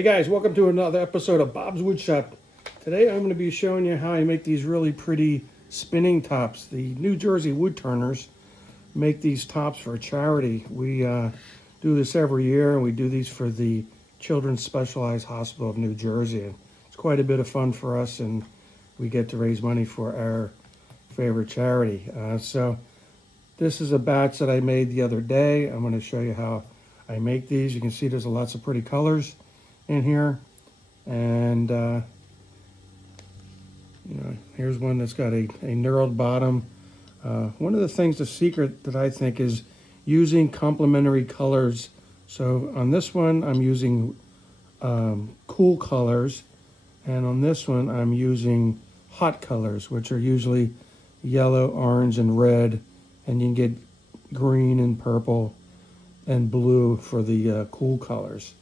Hey guys, welcome to another episode of Bob's Woodshop. Today I'm going to be showing you how I make these really pretty spinning tops. The New Jersey wood turners make these tops for charity. We do this every year, and we do these for the Children's Specialized Hospital of New Jersey. It's quite a bit of fun for us, and we get to raise money for our favorite charity. So this is a batch that I made the other day. I'm going to show you how I make these. You can see there's lots of pretty colors in here, and here's one that's got a knurled bottom. One of the things, the secret that I think, is using complementary colors. So on this one I'm using cool colors, and on this one I'm using hot colors, which are usually yellow, orange, and red, and you can get green and purple and blue for the cool colors.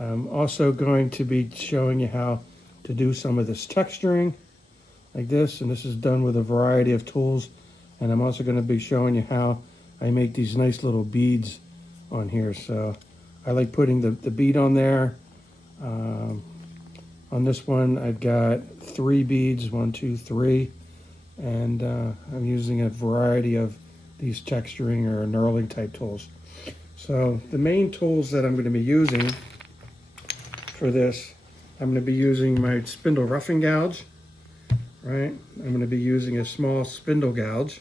I'm also going to be showing you how to do some of this texturing like this, and this is done with a variety of tools. And I'm also going to be showing you how I make these nice little beads on here. So I like putting the bead on there. On this one I've got 3 beads, 1, 2, 3, and I'm using a variety of these texturing or knurling type tools. So the main tools that I'm going to be using for this, I'm going to be using my spindle roughing gouge, right? I'm going to be using a small spindle gouge,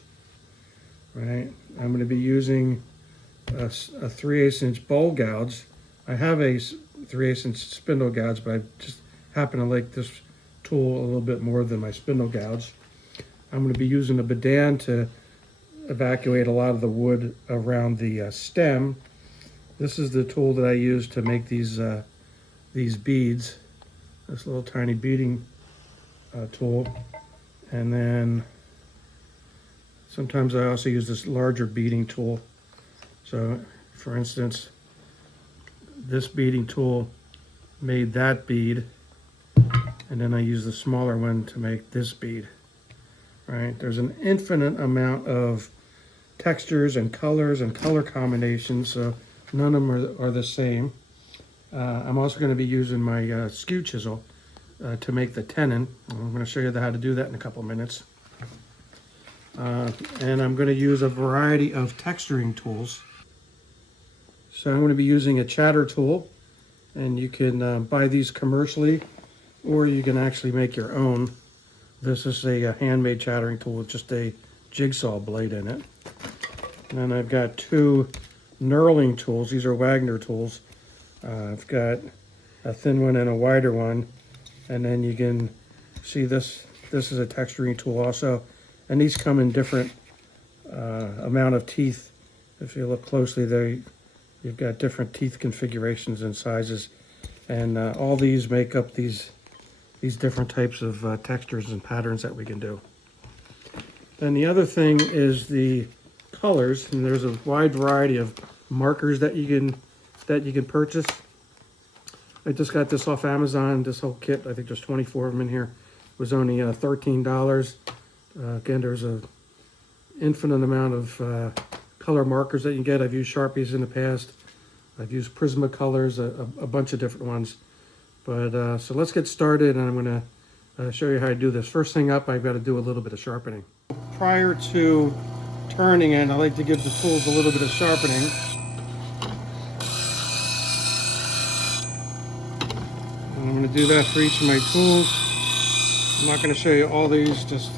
right? I'm going to be using a 3/8 inch bowl gouge. I have a 3/8 inch spindle gouge, but I just happen to like this tool a little bit more than my spindle gouge. I'm going to be using a Beading to evacuate a lot of the wood around the stem. This is the tool that I use to make these beads, this little tiny beading tool. And then sometimes I also use this larger beading tool. So for instance, this beading tool made that bead, and then I use the smaller one to make this bead, right? There's an infinite amount of textures and colors and color combinations, so none of them are the same. I'm also going to be using my skew chisel to make the tenon. I'm going to show you how to do that in a couple minutes. And I'm going to use a variety of texturing tools. So I'm going to be using a chatter tool, and you can buy these commercially, or you can actually make your own. This is a handmade chattering tool with just a jigsaw blade in it. And then I've got 2 knurling tools. These are Wagner tools. I've got a thin one and a wider one, and then you can see this is a texturing tool also, and these come in different amount of teeth. If you look closely there, you've got different teeth configurations and sizes, and all these make up these different types of textures and patterns that we can do. Then the other thing is the colors, and there's a wide variety of markers that you can purchase. I just got this off Amazon. This whole kit, I think there's 24 of them in here, was only $13. Again, there's a infinite amount of color markers that you can get. I've used Sharpies in the past. I've used Prismacolors, a bunch of different ones. But so let's get started, and I'm going to show you how to do this. First thing up, I've got to do a little bit of sharpening. Prior to turning it, I like to give the tools a little bit of sharpening. And I'm going to do that for each of my tools. I'm not going to show you all these, just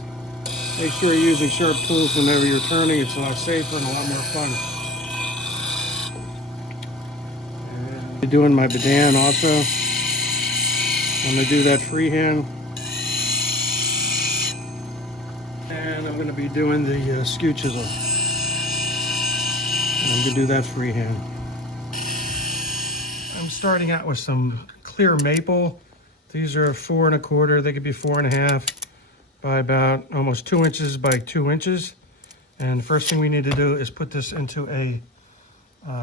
make sure you're using sharp tools whenever you're turning. It's a lot safer and a lot more fun. And I'm doing my Beading also. I'm going to do that freehand. And I'm going to be doing the skew chisel. And I'm going to do that freehand. I'm starting out with some clear maple. These are 4 1/4. They could be 4 1/2 by about almost 2 inches by 2 inches. And the first thing we need to do is put this into a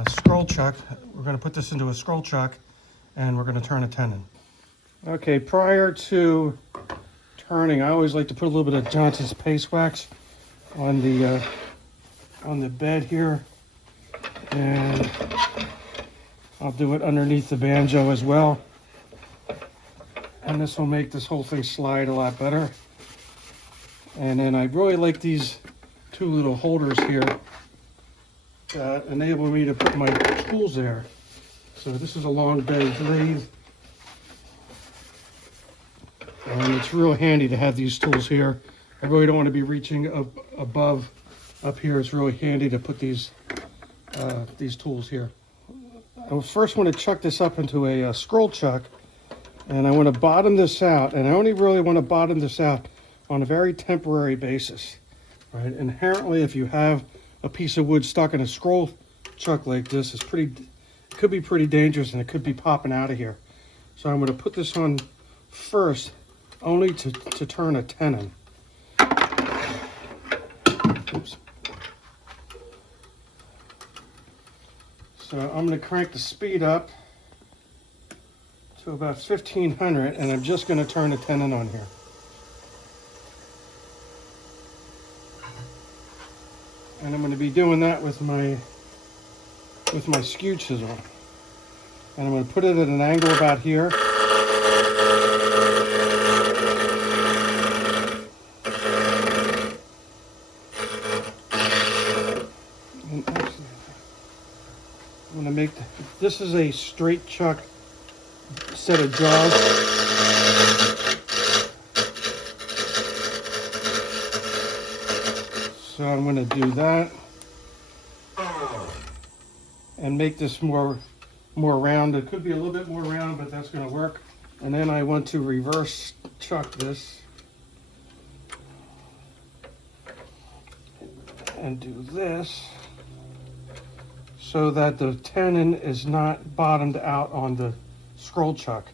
scroll chuck. We're going to put this into a scroll chuck, and we're going to turn a tenon. Okay, prior to turning, I always like to put a little bit of Johnson's paste wax on the bed here, and I'll do it underneath the banjo as well. And this will make this whole thing slide a lot better. And then I really like these two little holders here that enable me to put my tools there. So this is a long bent lathe. And it's real handy to have these tools here. I really don't want to be reaching up here. It's really handy to put these tools here. I first want to chuck this up into a scroll chuck, and I want to bottom this out. And I only really want to bottom this out on a very temporary basis. Right? Inherently, if you have a piece of wood stuck in a scroll chuck like this, it could be pretty dangerous, and it could be popping out of here. So I'm going to put this on first, only to turn a tenon. Oops. So I'm going to crank the speed up to about 1500, and I'm just going to turn the tenon on here. And I'm going to be doing that with my skew chisel. And I'm going to put it at an angle about here. And actually, I'm going to make this is a straight chuck set of jaws. So I'm going to do that and make this more round. It could be a little bit more round, but that's going to work. And then I want to reverse chuck this and do this so that the tenon is not bottomed out on the scroll chuck.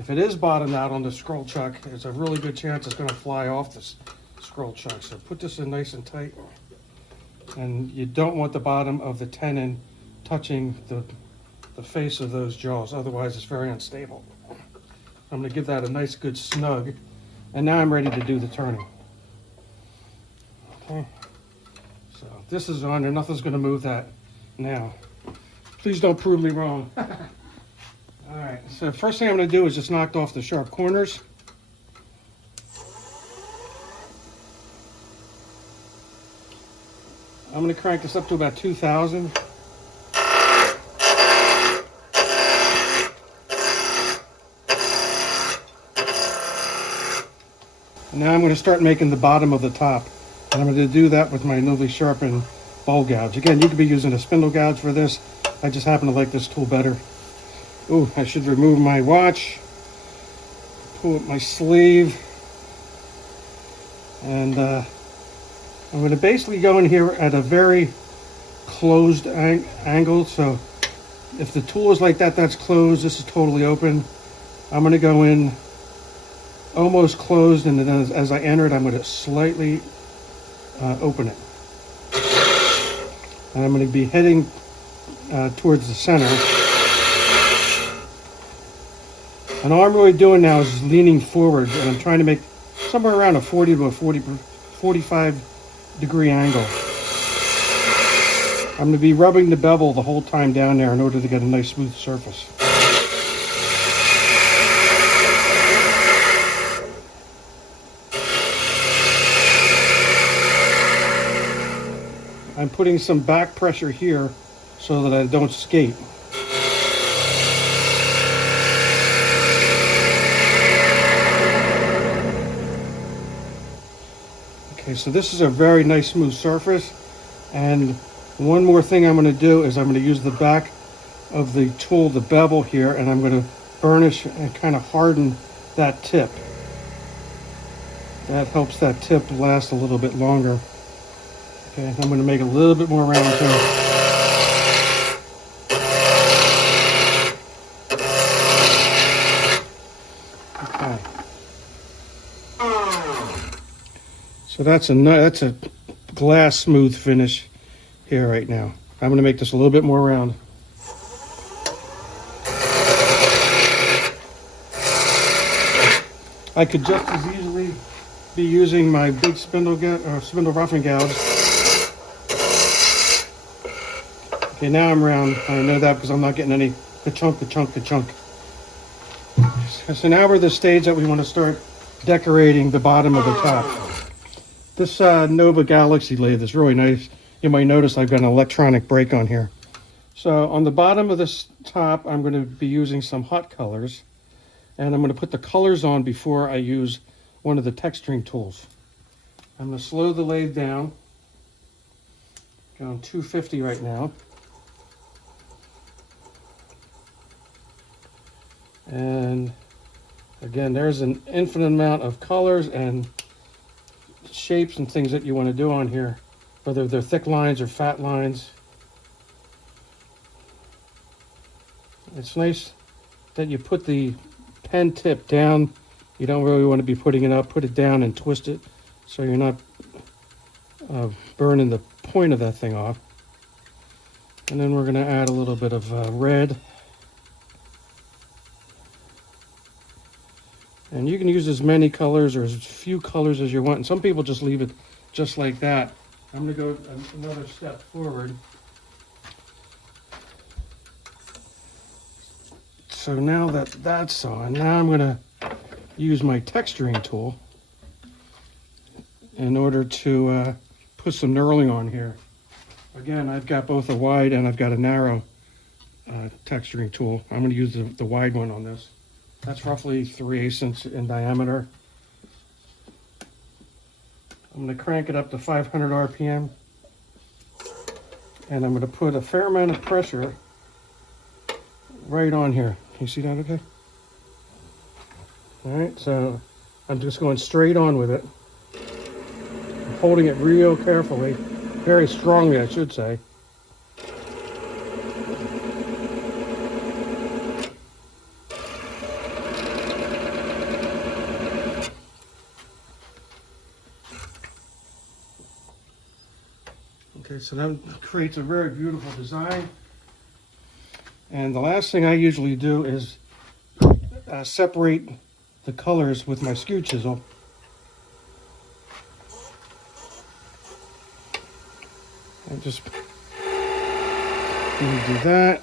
If it is bottomed out on the scroll chuck, there's a really good chance it's going to fly off this scroll chuck. So put this in nice and tight, and you don't want the bottom of the tenon touching the face of those jaws, otherwise it's very unstable. I'm going to give that a nice good snug, and now I'm ready to do the turning. Okay, so this is on there, nothing's going to move that now. Please don't prove me wrong. All right, so first thing I'm going to do is just knock off the sharp corners. I'm going to crank this up to about 2,000. And now I'm going to start making the bottom of the top. And I'm going to do that with my newly sharpened bowl gouge. Again, you could be using a spindle gouge for this. I just happen to like this tool better. Ooh, I should remove my watch, pull up my sleeve, and I'm going to basically go in here at a very closed angle. So if the tool is like that, that's closed. This is totally open. I'm going to go in almost closed, and then as I enter it, I'm going to slightly open it. And I'm going to be heading towards the center. And all I'm really doing now is leaning forward, and I'm trying to make somewhere around a 40 to a 45 degree angle. I'm going to be rubbing the bevel the whole time down there in order to get a nice smooth surface. I'm putting some back pressure here so that I don't skate. Okay, so this is a very nice smooth surface, and one more thing I'm going to do is I'm going to use the back of the tool, the bevel here, and I'm going to burnish and kind of harden that tip. That helps that tip last a little bit longer. Okay, I'm going to make it a little bit more round too. Okay. So that's a glass smooth finish here right now. I'm going to make this a little bit more round. I could just as easily be using my big spindle roughing gouge. Okay, now I'm round. I know that because I'm not getting any ka-chunk, ka-chunk, ka-chunk. So now we're at the stage that we want to start decorating the bottom of the top. This Nova Galaxy lathe is really nice. You might notice I've got an electronic brake on here. So on the bottom of this top, I'm going to be using some hot colors. And I'm going to put the colors on before I use one of the texturing tools. I'm going to slow the lathe down. Going 250 right now. And again, there's an infinite amount of colors and shapes and things that you want to do on here, whether they're thick lines or fat lines. It's nice that you put the pen tip down. You don't really want to be putting it up. Put it down and twist it so you're not burning the point of that thing off. And then we're going to add a little bit of red. And you can use as many colors or as few colors as you want. And some people just leave it just like that. I'm going to go another step forward. So now that that's on, now I'm going to use my texturing tool in order to put some knurling on here. Again, I've got both a wide and I've got a narrow texturing tool. I'm going to use the wide one on this. That's roughly 3/8 in diameter. I'm going to crank it up to 500 RPM. And I'm going to put a fair amount of pressure right on here. Can you see that okay? All right, so I'm just going straight on with it. I'm holding it real carefully, very strongly, I should say. Okay, so that creates a very beautiful design. And the last thing I usually do is separate the colors with my skew chisel. And just do that.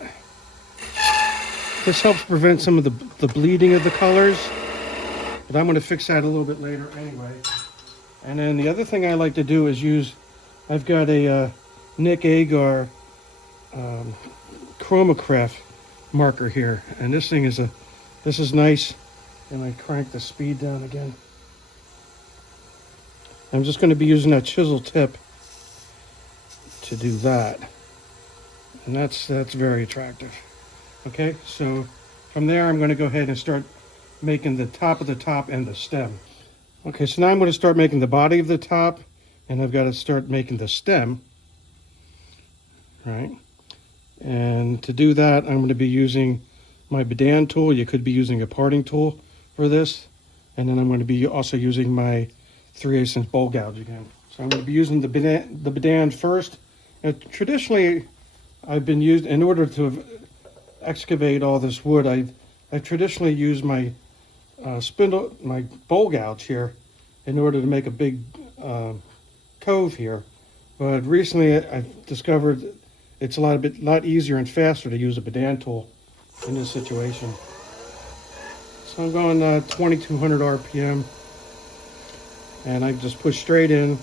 This helps prevent some of the bleeding of the colors, but I'm going to fix that a little bit later anyway. And then the other thing I like to do is I've got a Nick Agar Chromacraft marker here, and this is nice. And I crank the speed down again. I'm just going to be using that chisel tip to do that, and that's very attractive. Okay, so from there I'm going to go ahead and start making the top of the top and the stem. Okay, so now I'm going to start making the body of the top, and I've got to start making the stem. Right, and to do that I'm going to be using my Beading tool. You could be using a parting tool for this, and then I'm going to be also using my 3/8" bowl gouge again. So I'm going to be using the Beading first. And traditionally, I've been used in order to excavate all this wood. I've traditionally used my my bowl gouge here in order to make a big cove here. But recently, I've discovered it's a lot easier and faster to use a Beading tool in this situation. So I'm going 2200 RPM, and I just push straight in.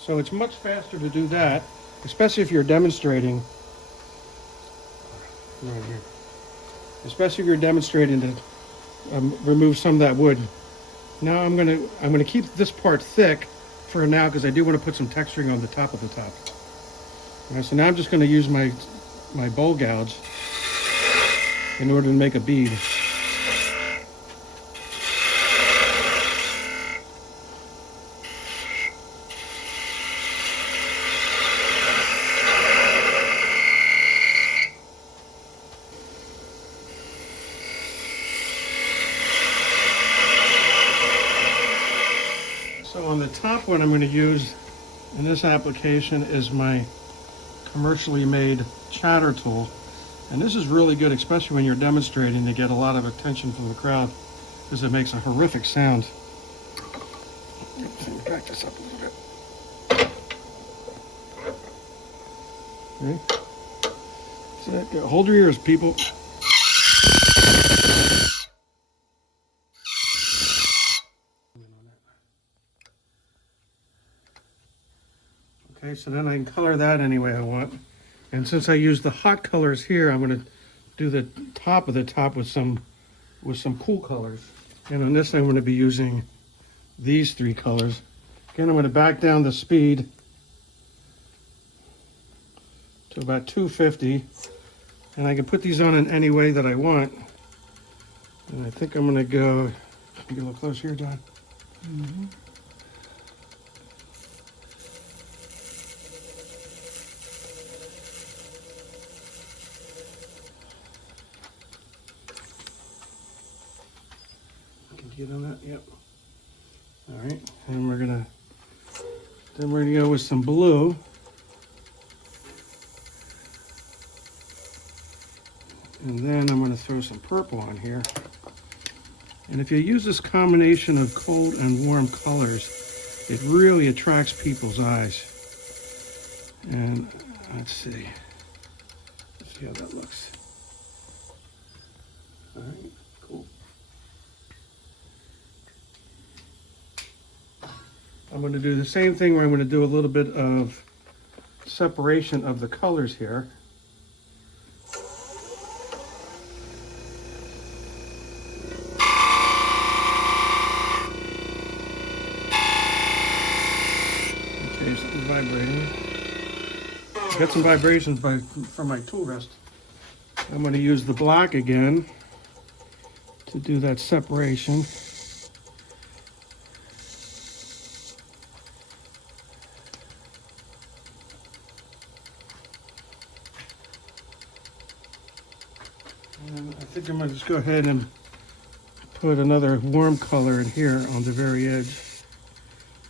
So it's much faster to do that, especially if you're demonstrating. Right here. Especially if you're demonstrating to remove some of that wood. Now I'm gonna keep this part thick for now because I do want to put some texturing on the top of the top. All right, so now I'm just going to use my bowl gouge in order to make a bead. So on the top one I'm going to use in this application is my commercially made chatter tool. And this is really good, especially when you're demonstrating, to get a lot of attention from the crowd, because it makes a horrific sound. Let me back this up a little bit. Okay. So hold your ears, people. Okay, so then I can color that any way I want. And since I use the hot colors here, I'm going to do the top of the top with some cool colors. And on this I'm going to be using these three colors. Again, I'm going to back down the speed to about 250. And I can put these on in any way that I want. And I think I'm going to go, get a little closer here, John. Mm-hmm. Get on that, yep. All right, and we're gonna go with some blue. And then I'm gonna throw some purple on here. And if you use this combination of cold and warm colors, it really attracts people's eyes. And let's see how that looks. All right, cool. I'm going to do the same thing where I'm going to do a little bit of separation of the colors here. Okay, something's vibrating. Got some vibrations from my tool rest. I'm going to use the black again to do that separation. And I think I'm going to just go ahead and put another warm color in here on the very edge.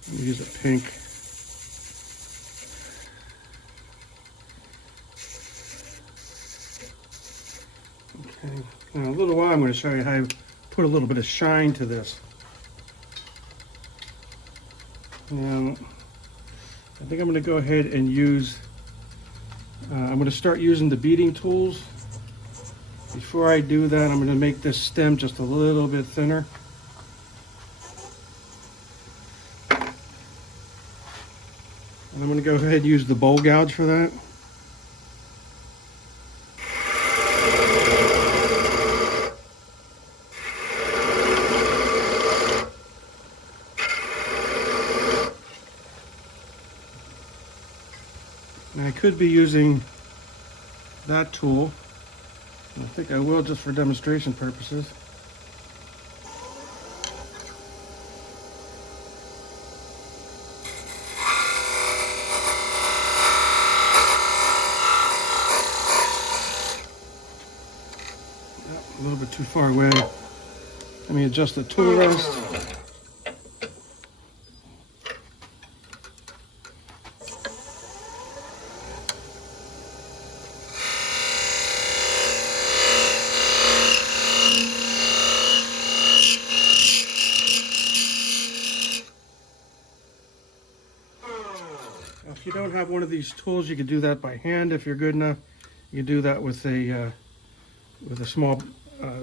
I'm going to use a pink. Okay, now in a little while I'm going to show you how to put a little bit of shine to this. Now, I think I'm going to go ahead and use, I'm going to start using the beading tools. Before I do that, I'm going to make this stem just a little bit thinner. And I'm going to go ahead and use the bowl gouge for that. And I could be using that tool. I think I will, just for demonstration purposes. Yep, a little bit too far away. Let me adjust the tool rest. If you don't have one of these tools, you can do that by hand if you're good enough. You can do that with a small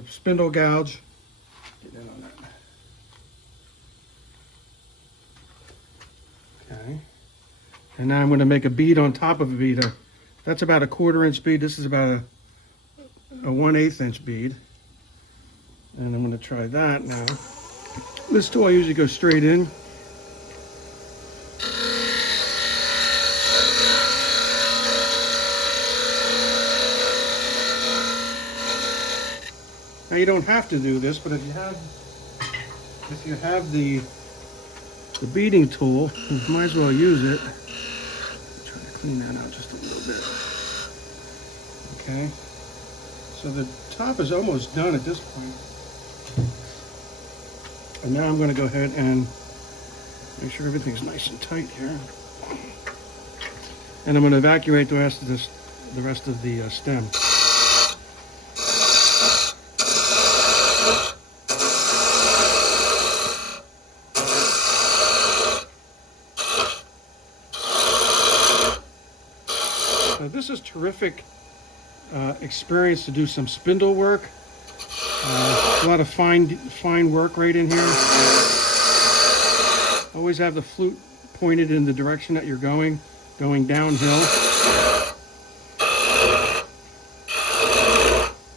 spindle gouge. Get in on that. Okay. And now I'm going to make a bead on top of a bead. That's about a 1/4 inch bead. This is about a 1/8 inch bead. And I'm going to try that now. This tool I usually go straight in. Now you don't have to do this, but if you have the beading tool, you might as well use it. Try to clean that out just a little bit. Okay. So the top is almost done at this point. And now I'm going to go ahead and Make sure everything's nice and tight here. And I'm going to evacuate the rest of the stem. Now, this is terrific experience to do some spindle work. A lot of fine work right in here. Always have the flute pointed in the direction that you're going downhill.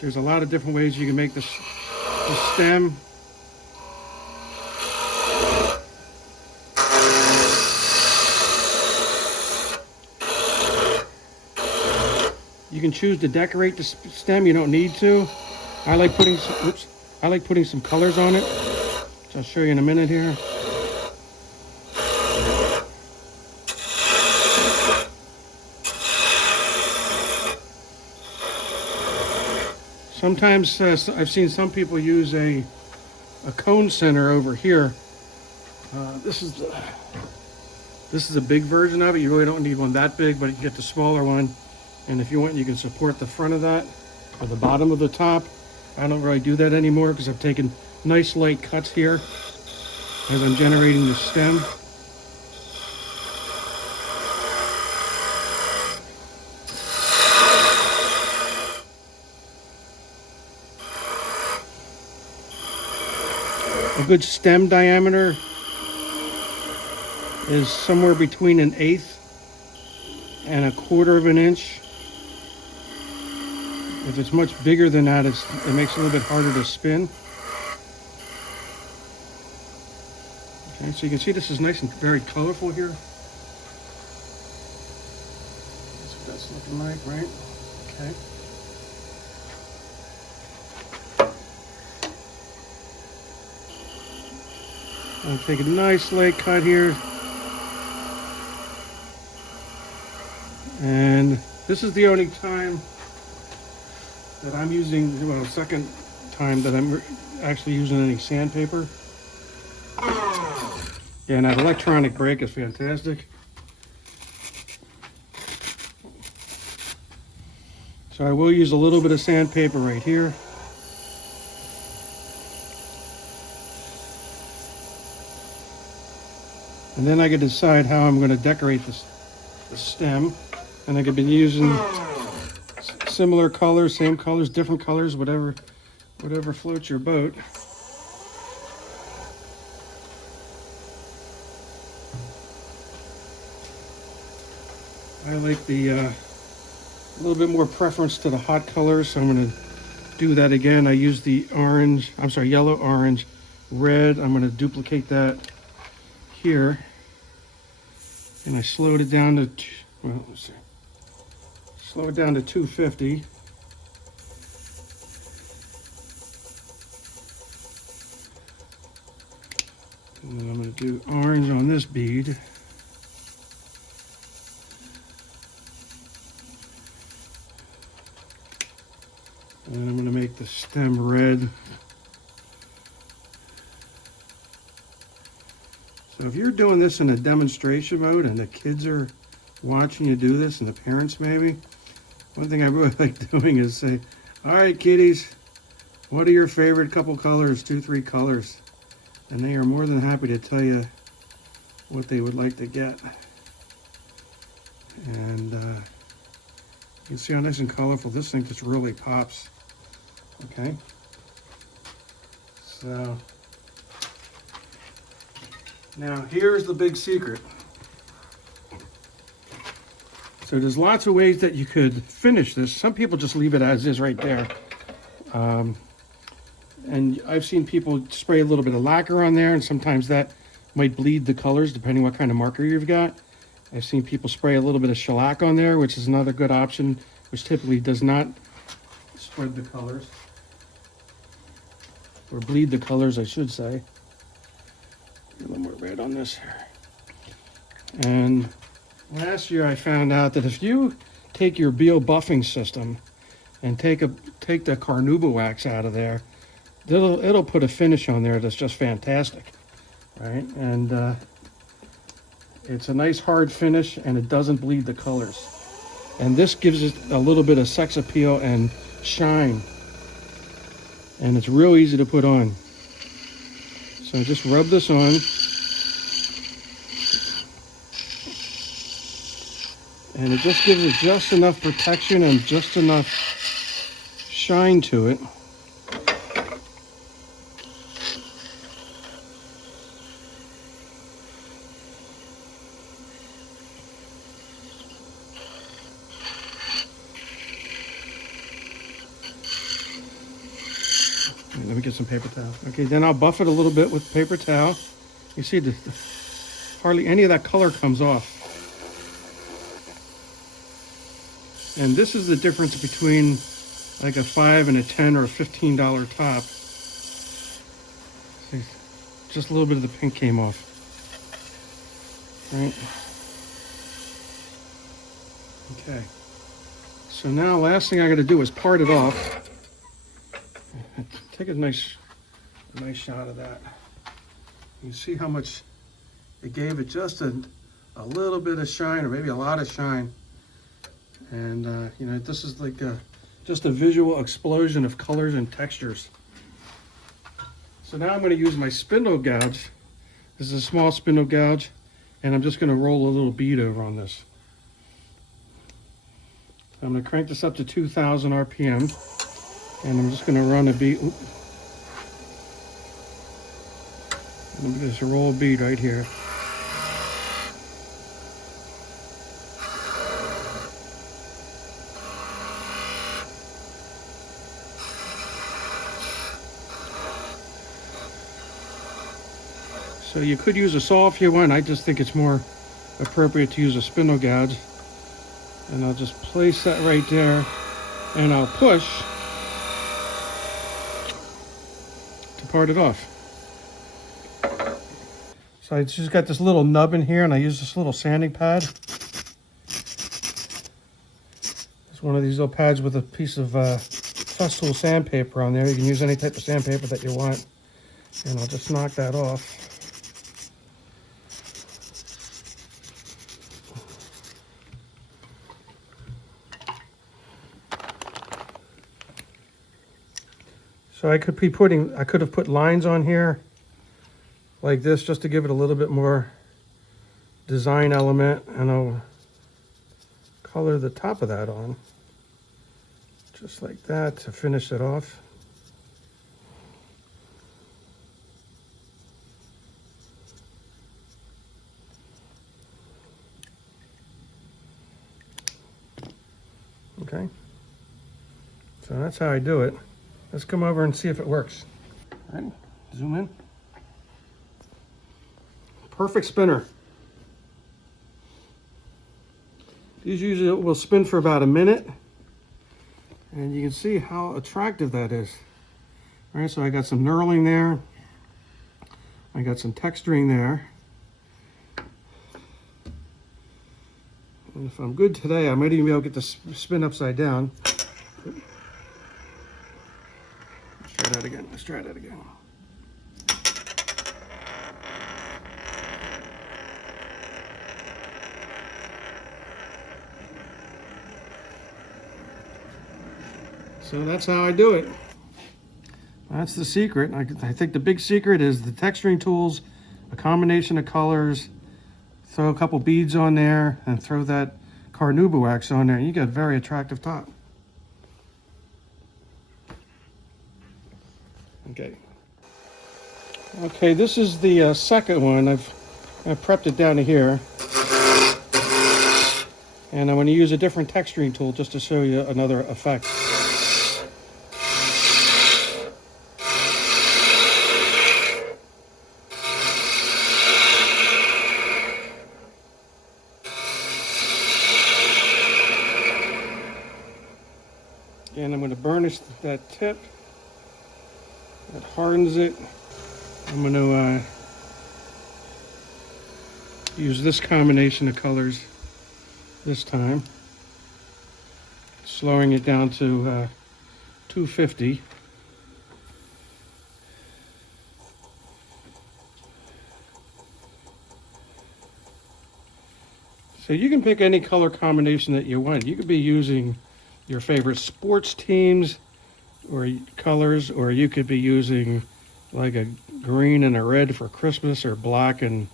There's a lot of different ways you can make the stem. You can choose to decorate the stem. You don't need to. I like putting some colors on it, which I'll show you in a minute here. Sometimes I've seen some people use a cone center over here. This is a big version of it. You really don't need one that big, but you can get the smaller one. And if you want, you can support the front of that or the bottom of the top. I don't really do that anymore because I've taken nice light cuts here as I'm generating the stem. A good stem diameter is somewhere between 1/8 and 1/4 of an inch. If it's much bigger than that, it makes it a little bit harder to spin. Okay, so you can see this is nice and very colorful here. That's what that's looking like, right? Okay. I'll take a nice light cut here. And this is the only time that I'm using, well, second time that I'm actually using any sandpaper. Yeah, and that electronic brake is fantastic. So I will use a little bit of sandpaper right here. And then I can decide how I'm going to decorate the stem. And I could be using similar colors, same colors, different colors, whatever floats your boat. I like a little bit more preference to the hot colors, so I'm going to do that again. I use the yellow, orange, red. I'm going to duplicate that here. And I slowed it down to, well, let's see. Slow it down to 250. And then I'm going to do orange on this bead. And then I'm going to make the stem red. So if you're doing this in a demonstration mode and the kids are watching you do this, and the parents maybe, one thing I really like doing is say, all right, kiddies, what are your favorite couple colors, 2-3 colors? And they are more than happy to tell you what they would like to get. And you can see how nice and colorful this thing just really pops. Okay, so now here's the big secret. So there's lots of ways that you could finish this. Some people just leave it as is right there. And I've seen people spray a little bit of lacquer on there, and sometimes that might bleed the colors depending what kind of marker you've got. I've seen people spray a little bit of shellac on there, which is another good option, which typically does not spread the colors. Or bleed the colors, I should say. A little more red on this here. And last year I found out that if you take your Beal buffing system and take the carnauba wax out of there, it'll put a finish on there that's just fantastic, right? And It's a nice hard finish and it doesn't bleed the colors. And this gives it a little bit of sex appeal and shine. And it's real easy to put on. So just rub this on. And it just gives it just enough protection and just enough shine to it. Let me get some paper towel. Okay, then I'll buff it a little bit with paper towel. You see, hardly any of that color comes off. And this is the difference between like a $5 and a $10 or a $15 top. See, just a little bit of the pink came off. Right? Okay. So now, last thing I got to do is part it off. Take a nice shot of that. You see how much it gave it, just a little bit of shine, or maybe a lot of shine. And you know, this is like just a visual explosion of colors and textures. So now I'm going to use my spindle gouge. This is a small spindle gouge, and I'm just going to roll a little bead over on this. I'm going to crank this up to 2,000 RPM. And I'm just going to run a bead. Let me just roll a bead right here. So you could use a saw if you want. I just think it's more appropriate to use a spindle gouge. And I'll just place that right there, and I'll push to part it off. So I just got this little nub in here, and I use this little sanding pad. It's one of these little pads with a piece of Festool sandpaper on there. You can use any type of sandpaper that you want. And I'll just knock that off. So I could have put lines on here like this just to give it a little bit more design element, and I'll color the top of that on just like that to finish it off. Okay, so that's how I do it. Let's come over and see if it works. All right, zoom in. Perfect spinner. These usually will spin for about a minute, and you can see how attractive that is. All right, so I got some knurling there. I got some texturing there. And if I'm good today, I might even be able to get the spin upside down. Let's try that again. Let's try that again. So that's how I do it. That's the secret. I think the big secret is the texturing tools, a combination of colors, throw a couple beads on there, and throw that carnauba wax on there. You got a very attractive top. Okay. Okay, this is the second one. I've prepped it down to here. And I'm going to use a different texturing tool just to show you another effect. And I'm going to burnish that tip. That hardens it. I'm going to use this combination of colors this time, slowing it down to 250. So you can pick any color combination that you want. You could be using your favorite sports teams or colors, or you could be using like a green and a red for Christmas, or black and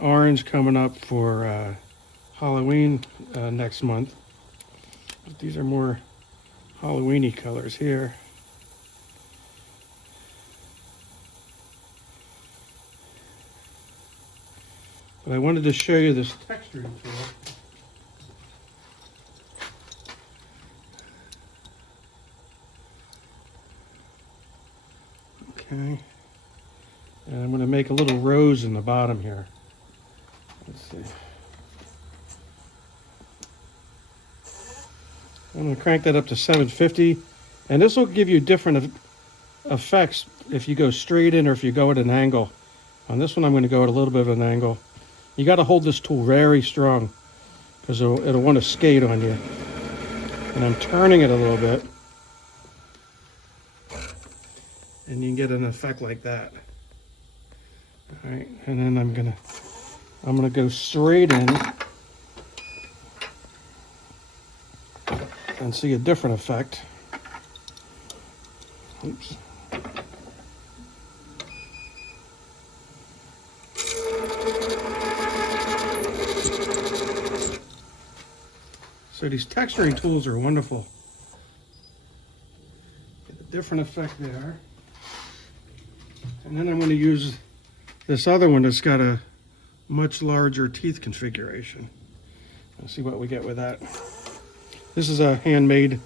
orange coming up for Halloween next month. But these are more Halloween-y colors here. But I wanted to show you this texturing tool. Okay. And I'm going to make a little rose in the bottom here. Let's see. I'm going to crank that up to 750. And this will give you different effects if you go straight in or if you go at an angle. On this one, I'm going to go at a little bit of an angle. You got to hold this tool very strong because it'll want to skate on you. And I'm turning it a little bit. And you can get an effect like that. All right, and then I'm gonna go straight in and see a different effect. Oops. So these texturing tools are wonderful. Get a different effect there. And then I'm going to use this other one that's got a much larger teeth configuration. Let's see what we get with that. This is a handmade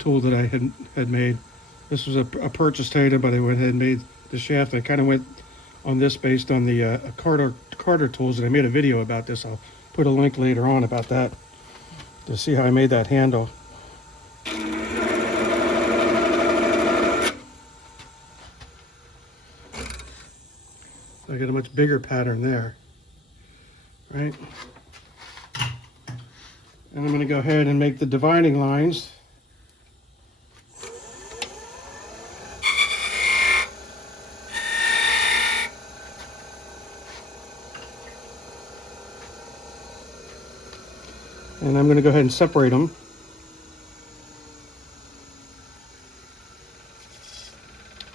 tool that I had made. This was a purchased item, but I went ahead and made the shaft. I kind of went on this based on the Carter tools, and I made a video about this. I'll put a link later on about that to see how I made that handle. I got a much bigger pattern there, right? And I'm going to go ahead and make the dividing lines. And I'm going to go ahead and separate them.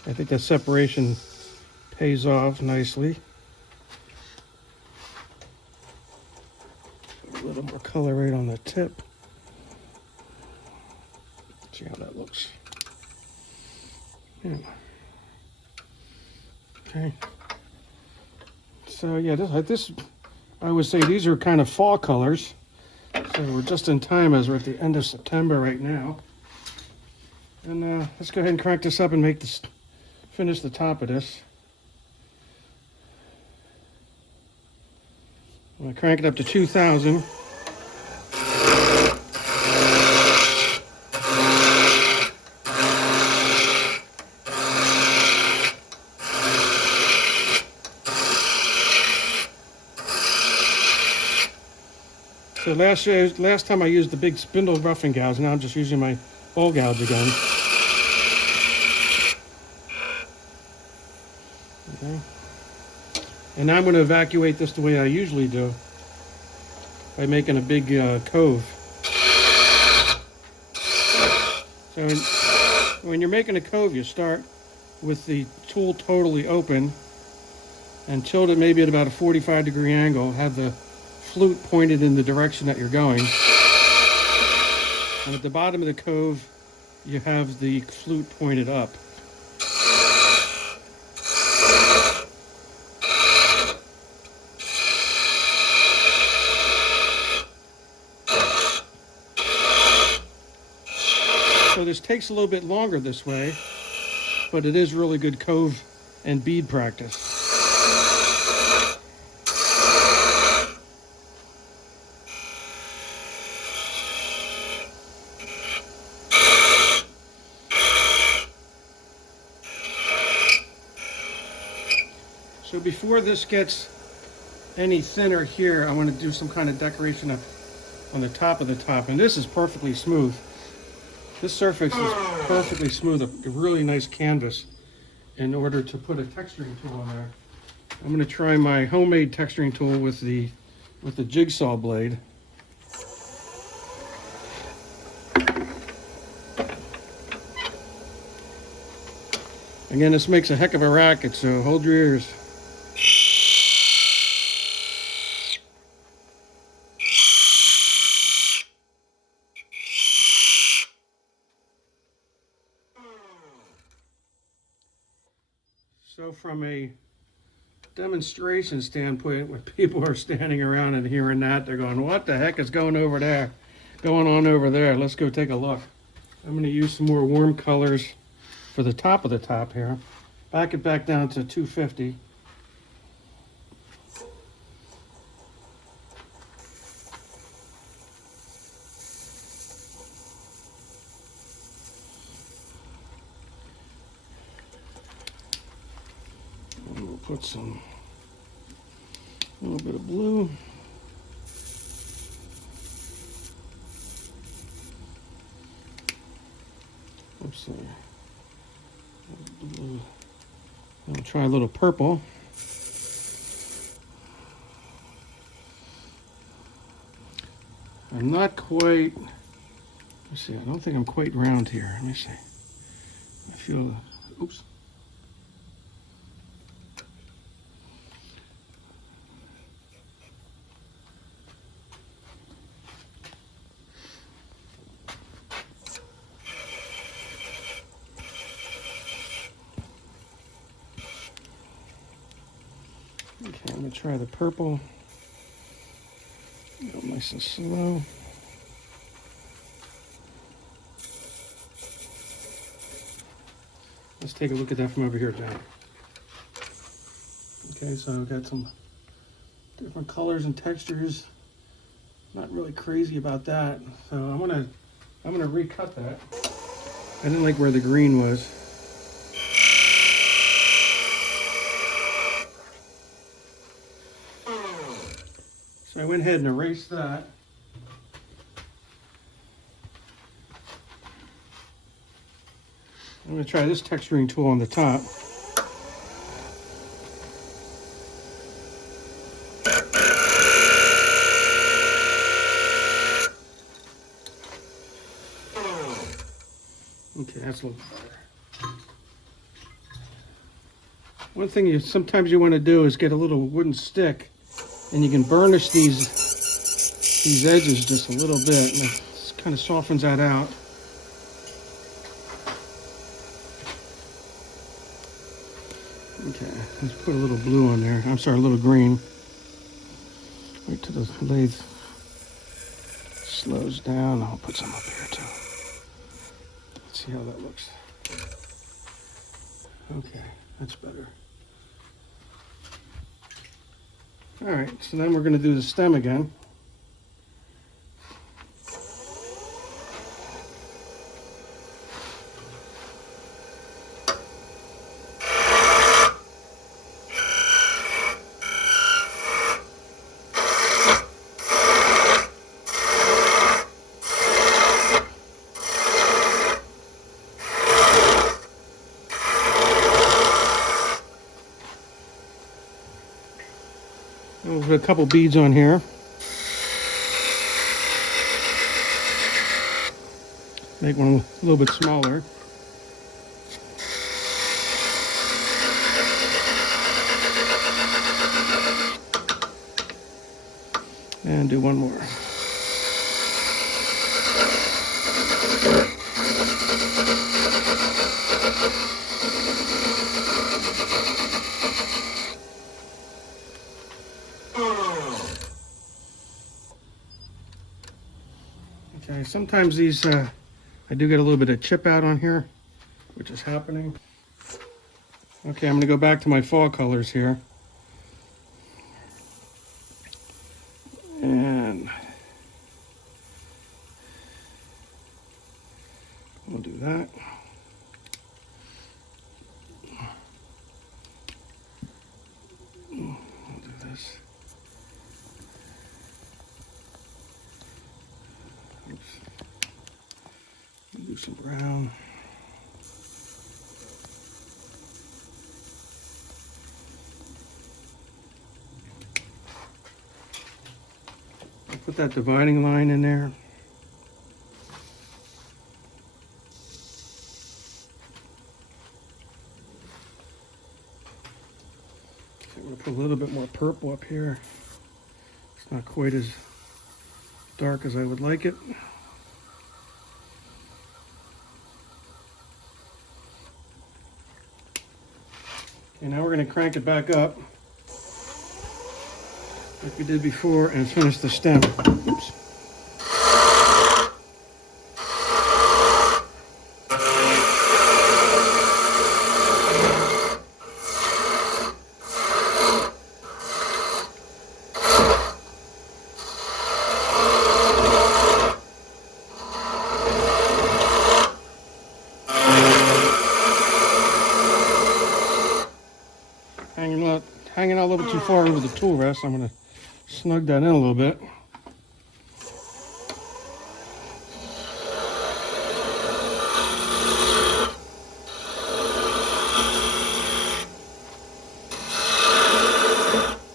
I think that separation pays off nicely. A little more color right on the tip. See how that looks. Yeah. Okay. So yeah, this I would say these are kind of fall colors. So we're just in time as we're at the end of September right now. And let's go ahead and crank this up and finish the top of this. I'm going to crank it up to 2,000. So last time I used the big spindle roughing gouge. Now I'm just using my ball gouge again. Okay. And now I'm going to evacuate this the way I usually do, by making a big cove. So when you're making a cove, you start with the tool totally open and tilt it maybe at about a 45-degree angle. Have the flute pointed in the direction that you're going. And at the bottom of the cove, you have the flute pointed up. So this takes a little bit longer this way, but it is really good cove and bead practice. So before this gets any thinner here, I want to do some kind of decoration up on the top of the top, and this is perfectly smooth. This surface is perfectly smooth, a really nice canvas in order to put a texturing tool on there. I'm going to try my homemade texturing tool with the with the jigsaw blade. Again, this makes a heck of a racket, so hold your ears. So from a demonstration standpoint, when people are standing around and hearing that, they're going, what the heck is going over there? Going on over there? Let's go take a look. I'm going to use some more warm colors for the top of the top here. Back it back down to 250. And we'll put a little bit of blue. Oops, blue. I'll try a little purple. I'm not quite, let's see, I don't think I'm quite round here. Let me see. I feel, oops. Okay, I'm going to try the purple. Go nice and slow. Let's take a look at that from over here, John. Okay, so I've got some different colors and textures. Not really crazy about that. So I'm gonna recut that. I didn't like where the green was. So I went ahead and erased that. I'm going to try this texturing tool on the top. Okay, that's a little better. One thing sometimes you want to do is get a little wooden stick, and you can burnish these edges just a little bit, and it kind of softens that out. Okay, let's put a little blue on there. I'm sorry, a little green. Wait till the lathe slows down. I'll put some up here too. Let's see how that looks. Okay, that's better. All right, so then we're going to do the stem again. We'll put a couple beads on here. Make one a little bit smaller. And do one more. Okay, sometimes these, I do get a little bit of chip out on here, which is happening. Okay, I'm going to go back to my fall colors here. And we'll do that. We'll do this. Oops. Do some brown. Put that dividing line in there. I'm going to put a little bit more purple up here. It's not quite as dark as I would like it. Okay, now we're going to crank it back up like we did before and finish the stem. Oops. Hanging out a little too far over the tool rest. I'm going to snug that in a little bit.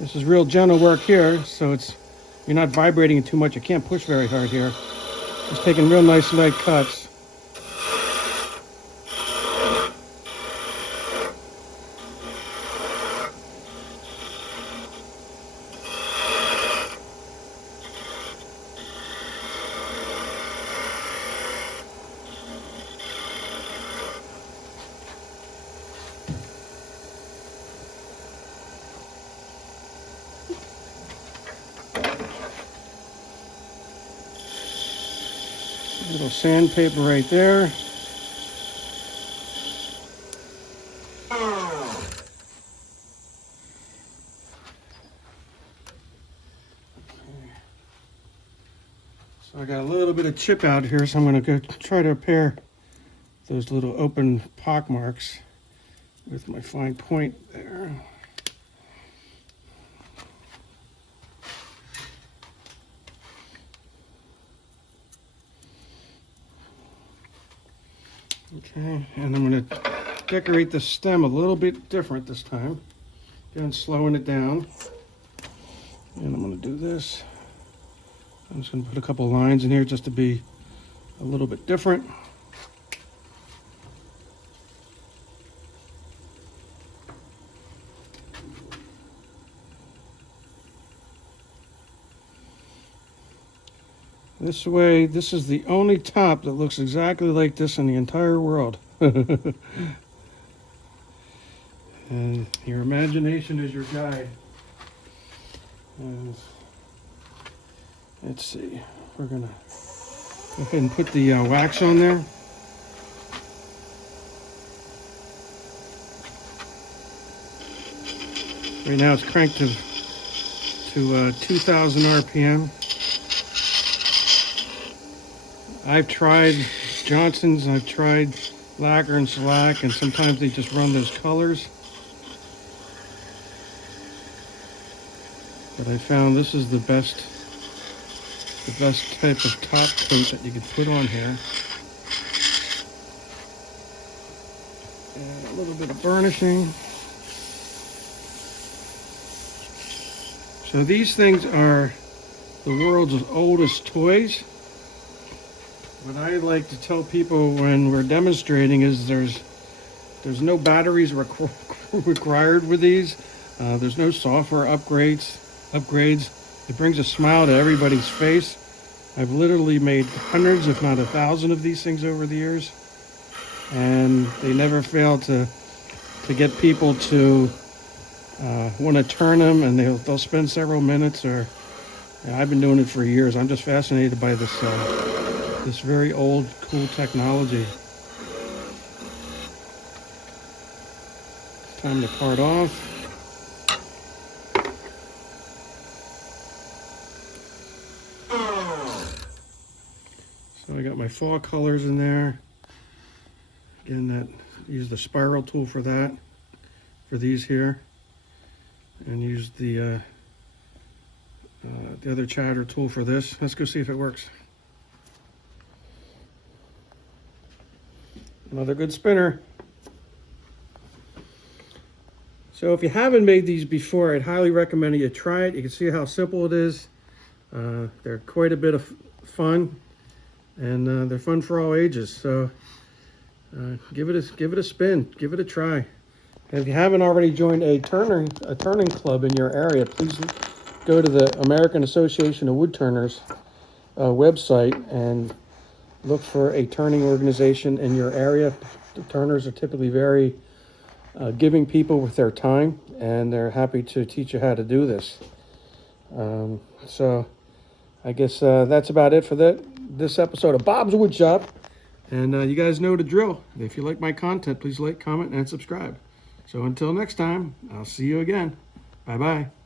This is real gentle work here, so you're not vibrating it too much. You can't push very hard here. Just taking real nice light cuts. Little sandpaper right there. So I got a little bit of chip out here, so I'm going to go try to repair those little open pock marks with my fine point there. Okay, and I'm going to decorate the stem a little bit different this time. Again, slowing it down. And I'm going to do this. I'm just going to put a couple lines in here just to be a little bit different. This way, this is the only top that looks exactly like this in the entire world. And your imagination is your guide. And let's see, we're gonna go ahead and put the wax on there. Right now it's cranked to 2,000 RPM. I've tried Johnson's, I've tried lacquer and shellac, and sometimes they just run those colors. But I found this is the best type of top coat that you can put on here. And a little bit of burnishing. So these things are the world's oldest toys. What I like to tell people when we're demonstrating is there's no batteries required with these. There's no software upgrades. It brings a smile to everybody's face. I've literally made hundreds, if not 1,000 of these things over the years. And they never fail to get people to want to turn them, and they'll spend several minutes. I've been doing it for years. I'm just fascinated by this very old, cool technology. Time to part off. So I got my fall colors in there. Again, use the spiral tool for that, for these here, and use the other chatter tool for this. Let's go see if it works. Another good spinner. So if you haven't made these before, I'd highly recommend you try it. You can see how simple it is. They're quite a bit of fun, and they're fun for all ages. So give it a spin, give it a try. And if you haven't already joined a turning club in your area, please go to the American Association of Woodturners website and look for a turning organization in your area. The turners are typically very giving people with their time, and they're happy to teach you how to do this. So I guess that's about it for this episode of Bob's Wood Shop. And you guys know the drill. If you like my content, please like, comment, and subscribe. So until next time, I'll see you again. Bye-bye.